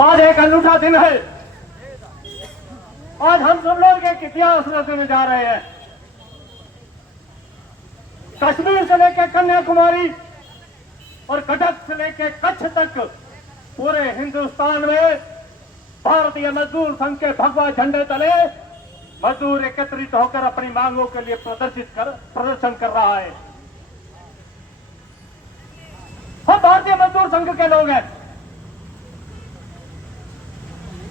आज एक अनूठा दिन है। आज हम सब लोग एक इतिहास रचने जा रहे हैं। कश्मीर से लेकर कन्याकुमारी और कटक से लेकर कच्छ तक पूरे हिंदुस्तान में भारतीय मजदूर संघ के भगवा झंडे तले मजदूर एकत्रित होकर अपनी मांगों के लिए प्रदर्शन कर रहा है। हम भारतीय मजदूर संघ के लोग हैं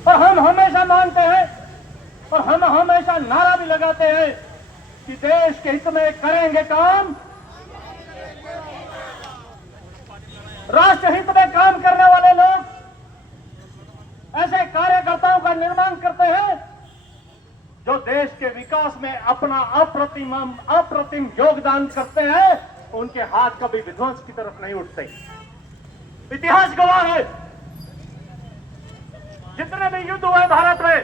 और हम हमेशा मानते हैं और हम हमेशा नारा भी लगाते हैं कि देश के हित में करेंगे काम, राष्ट्र हित में काम करने वाले लोग ऐसे कार्यकर्ताओं का निर्माण करते हैं जो देश के विकास में अपना अप्रतिम योगदान करते हैं। उनके हाथ कभी विध्वंस की तरफ नहीं उठते। इतिहास गवाह है, जितने भी युद्ध हुए भारत में,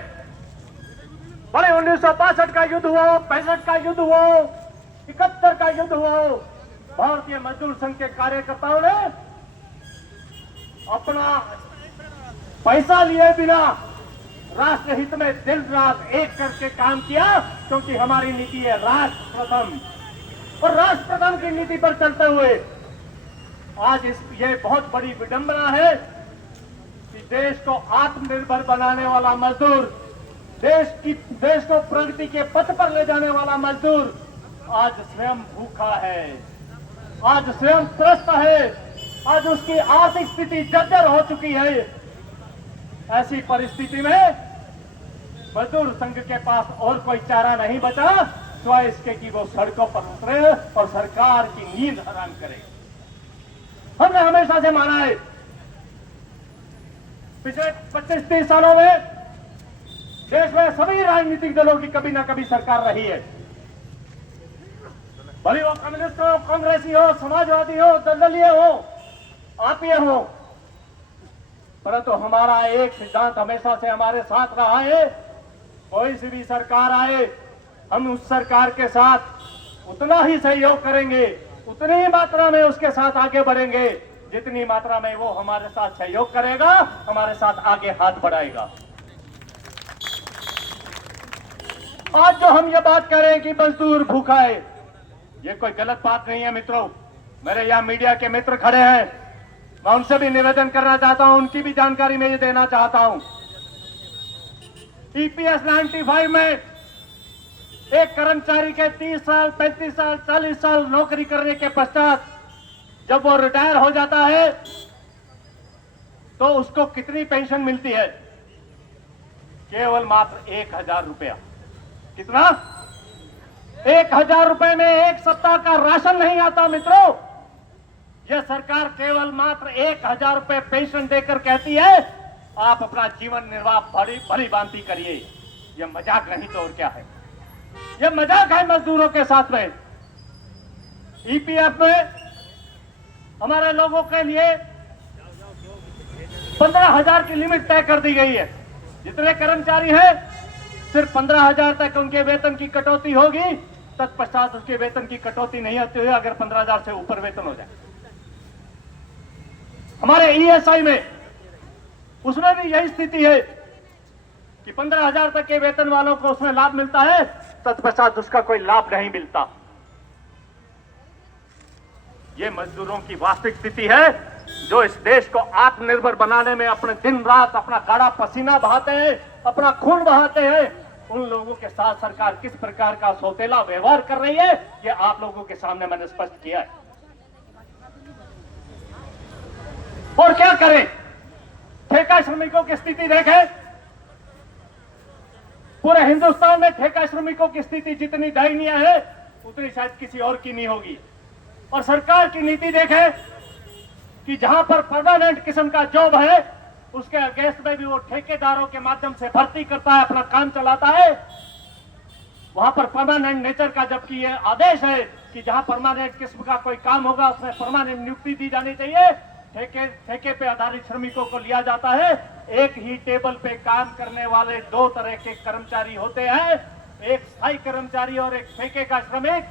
भले 1965 का युद्ध हुआ हो, 65 का युद्ध हुआ हो, 71 का युद्ध हुआ हो, भारतीय मजदूर संघ के कार्यकर्ताओं ने अपना पैसा लिए बिना राष्ट्र हित में दिन रात एक करके काम किया, क्योंकि हमारी नीति है राष्ट्र प्रथम। और राष्ट्र प्रथम की नीति पर चलते हुए आज ये बहुत बड़ी विडंबना है कि देश को आत्मनिर्भर बनाने वाला मजदूर, देश को प्रगति के पथ पर ले जाने वाला मजदूर आज स्वयं भूखा है, आज स्वयं त्रस्त है, आज उसकी आर्थिक स्थिति जर्जर हो चुकी है। ऐसी परिस्थिति में मजदूर संघ के पास और कोई चारा नहीं बचा सिवाय इसके कि वो सड़कों पर उतरे और सरकार की नींद हराम करे। हमने हमेशा से माना है, पिछले 25-30 सालों में देश में सभी राजनीतिक दलों की कभी ना कभी सरकार रही है, भले वो कम्युनिस्ट हो, कांग्रेसी हो, समाजवादी हो, दलदलीय हो, आपीय हो, परंतु हमारा एक सिद्धांत हमेशा से हमारे साथ रहा है, कोई सी भी सरकार आए हम उस सरकार के साथ उतना ही सहयोग करेंगे, उतनी ही मात्रा में उसके साथ आगे बढ़ेंगे जितनी मात्रा में वो हमारे साथ सहयोग करेगा, हमारे साथ आगे हाथ बढ़ाएगा। आज जो हम ये बात कर रहे हैं कि मजदूर भूखा है, ये कोई गलत बात नहीं है मित्रों। मेरे यहाँ मीडिया के मित्र खड़े हैं, मैं उनसे भी निवेदन करना चाहता हूं, उनकी भी जानकारी मैं ये देना चाहता हूं। ईपीएस 95 में एक कर्मचारी के 30 साल, 35 साल, 40 साल नौकरी करने के पश्चात जब वो रिटायर हो जाता है तो उसको कितनी पेंशन मिलती है? केवल मात्र 1000 रुपया। कितना? 1000 रुपए में एक सप्ताह का राशन नहीं आता मित्रों। यह सरकार केवल मात्र 1000 रुपए पेंशन देकर कहती है आप अपना जीवन निर्वाह भली भांति करिए। यह मजाक नहीं तो और क्या है? यह मजाक है मजदूरों के साथ में। ईपीएफ में हमारे लोगों के लिए 15,000 की लिमिट तय कर दी गई है। जितने कर्मचारी हैं सिर्फ 15,000 तक उनके वेतन की कटौती होगी, तत्पश्चात उसके वेतन की कटौती नहीं होती है अगर 15,000 से ऊपर वेतन हो जाए। हमारे ईएसआई में उसमें भी यही स्थिति है कि 15,000 तक के वेतन वालों को उसमें लाभ मिलता है, तत्पश्चात उसका कोई लाभ नहीं मिलता। यह मजदूरों की वास्तविक स्थिति है जो इस देश को आत्मनिर्भर बनाने में अपने दिन रात अपना गाढ़ा पसीना बहाते हैं, अपना खून बहाते हैं। उन लोगों के साथ सरकार किस प्रकार का सौतेला व्यवहार कर रही है, यह आप लोगों के सामने मैंने स्पष्ट किया है। और क्या करें? ठेका श्रमिकों की स्थिति देखें। पूरे हिंदुस्तान में ठेका श्रमिकों की स्थिति जितनी दयनीय है उतनी शायद किसी और की नहीं होगी। और सरकार की नीति देखें कि जहां पर परमानेंट किस्म का जॉब है उसके अगेंस्ट में भी वो ठेकेदारों के माध्यम से भर्ती करता है, अपना काम चलाता है। वहां पर परमानेंट नेचर का जबकि ये आदेश है कि जहां परमानेंट किस्म का कोई काम होगा उसमें परमानेंट नियुक्ति दी जानी चाहिए। ठेके पे आधारित श्रमिकों को लिया जाता है। एक ही टेबल पे काम करने वाले दो तरह के कर्मचारी होते हैं, एक स्थायी कर्मचारी और एक ठेके का श्रमिक।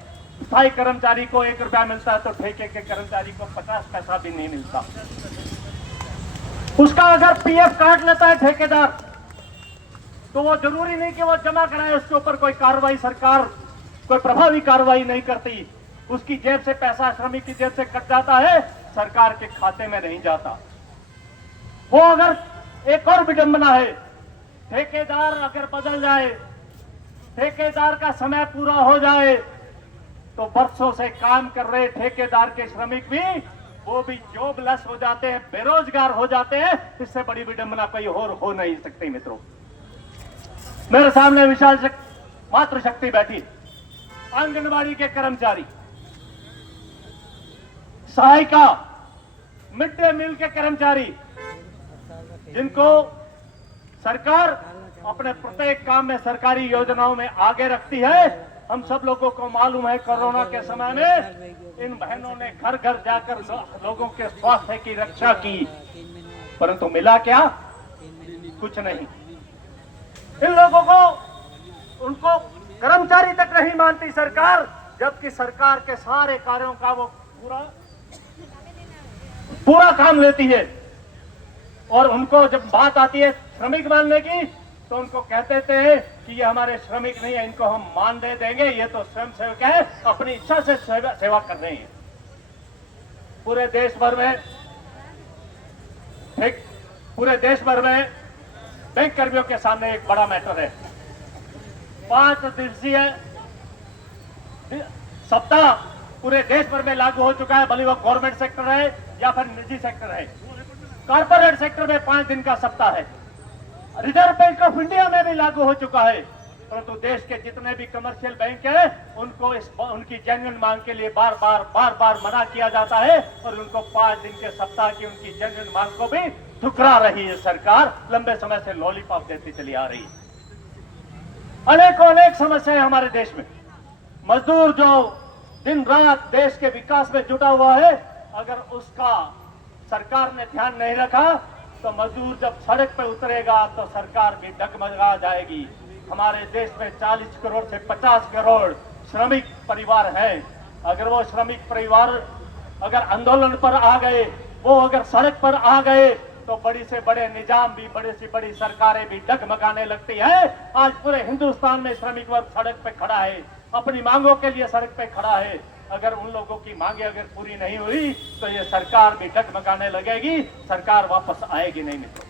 स्थायी कर्मचारी को 1 रुपया मिलता है तो ठेके के कर्मचारी को 50 पैसा भी नहीं मिलता। उसका अगर पीएफ काट लेता है ठेकेदार, तो वो जरूरी नहीं कि वो जमा कराए, उसके ऊपर कोई कार्रवाई सरकार, कोई प्रभावी कार्रवाई नहीं करती। उसकी जेब से पैसा श्रमिक की जेब से कट जाता है, सरकार के खाते में नहीं जाता। वो अगर एक और विडंबना है, ठेकेदार अगर बदल जाए, ठेकेदार का समय पूरा हो जाए, तो बरसों से काम कर रहे ठेकेदार के श्रमिक भी, वो भी जॉबलेस हो जाते हैं, बेरोजगार हो जाते हैं। इससे बड़ी विडंबना कोई और हो नहीं सकती। मित्रों, मेरे सामने विशाल मातृशक्ति बैठी, आंगनबाड़ी के कर्मचारी, सहायिका, मिड डे मील के कर्मचारी, जिनको सरकार अपने प्रत्येक काम में सरकारी योजनाओं में आगे रखती है। हम सब लोगों को मालूम है, कोरोना के समय में इन बहनों ने घर घर जाकर लोगों के स्वास्थ्य की रक्षा की, परंतु मिला क्या? कुछ नहीं। इन लोगों को, उनको कर्मचारी तक नहीं मानती सरकार, जबकि सरकार के सारे कार्यों का वो पूरा काम लेती है। और उनको जब बात आती है श्रमिक मानने की, तो उनको कहते थे कि ये हमारे श्रमिक नहीं है, इनको हम मान दे देंगे, ये तो स्वयं सेवक है, अपनी इच्छा से सेवा कर रहे हैं। पूरे देश भर में बैंक कर्मियों के सामने एक बड़ा मैटर है। 5 दिवसीय सप्ताह पूरे देश भर में लागू हो चुका है, भले वो गवर्नमेंट सेक्टर है या फिर निजी सेक्टर है। कॉर्पोरेट सेक्टर में 5 दिन का सप्ताह है। रिजर्व बैंक ऑफ इंडिया में भी लागू हो चुका है, परंतु देश के जितने भी कमर्शियल बैंक हैं, उनको उनकी जेन्युइन मांग के लिए बार बार मना किया जाता है, और उनको 5 दिन के सप्ताह की उनकी जेन्युइन मांग को भी ठुकरा रही है सरकार। लंबे समय से लॉलीपॉप देती चली आ रही है। अनेक समस्याएं हमारे देश में। मजदूर जो दिन रात देश के विकास में जुटा हुआ है, अगर उसका सरकार ने ध्यान नहीं रखा, तो मजदूर जब सड़क पर उतरेगा तो सरकार भी डगमगा जाएगी। हमारे देश में 40 करोड़ से 50 करोड़ श्रमिक परिवार हैं। अगर वो श्रमिक परिवार अगर आंदोलन पर आ गए, वो अगर सड़क पर आ गए, तो बड़ी से बड़े निजाम भी, बड़ी से बड़ी सरकारें भी डगमगाने लगती है। आज पूरे हिंदुस्तान में श्रमिक वर्ग सड़क पे खड़ा है, अपनी मांगों के लिए सड़क पे खड़ा है। अगर उन लोगों की मांगे अगर पूरी नहीं हुई, तो ये सरकार भी डगमगाने लगेगी, सरकार वापस आएगी नहीं। मित्रों,